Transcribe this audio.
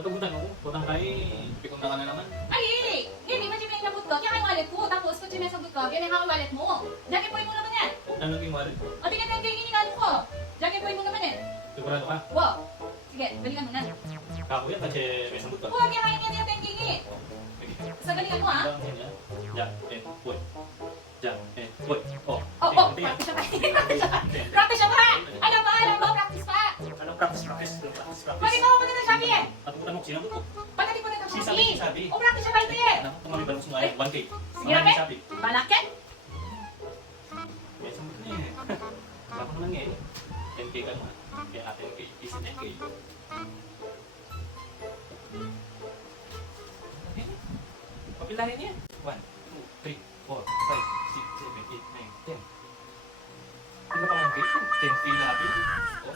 Katugutan mo, putang kay, pikong na ka na naman. Ay, hindi man siya may nabot ko. Kaya kay wallet ko. Tapos, kung siya may sagot ko, yan ang wallet mo. Jackie boy mo naman yan. Ano yung wallet? O, tingnan yung gininalo ko. Jackie boy mo naman eh. Sigurado ka? Wow. Sige, galingan mo na. Kako yan, kasi may sagot ka. Huwag yan, kaya yan yung gingi. Sa galingan mo ha. Jack, boy. Jack, boy. Oh, Oh, practice siya pa. Practice siya pa. Alam ba, practice pa. Anong practice? Bakit ako muna na sabi eh? Katugutan mo, sinabot ko. Bakit di ko na Sabi. sabi? O, practice siya pa ito eh. Ano, tumami ba nung ngayon? 1K. Sige na, Sabi. Balakit? May sagot na eh. Ako naman ngayon. 10K ka naman. Kaya ate 10K. Easy 10K. Papilahin niya. 1, 2, 3, 4, 5, 6, 7, 8, 9, 10. Ano pa nga 10K natin? O,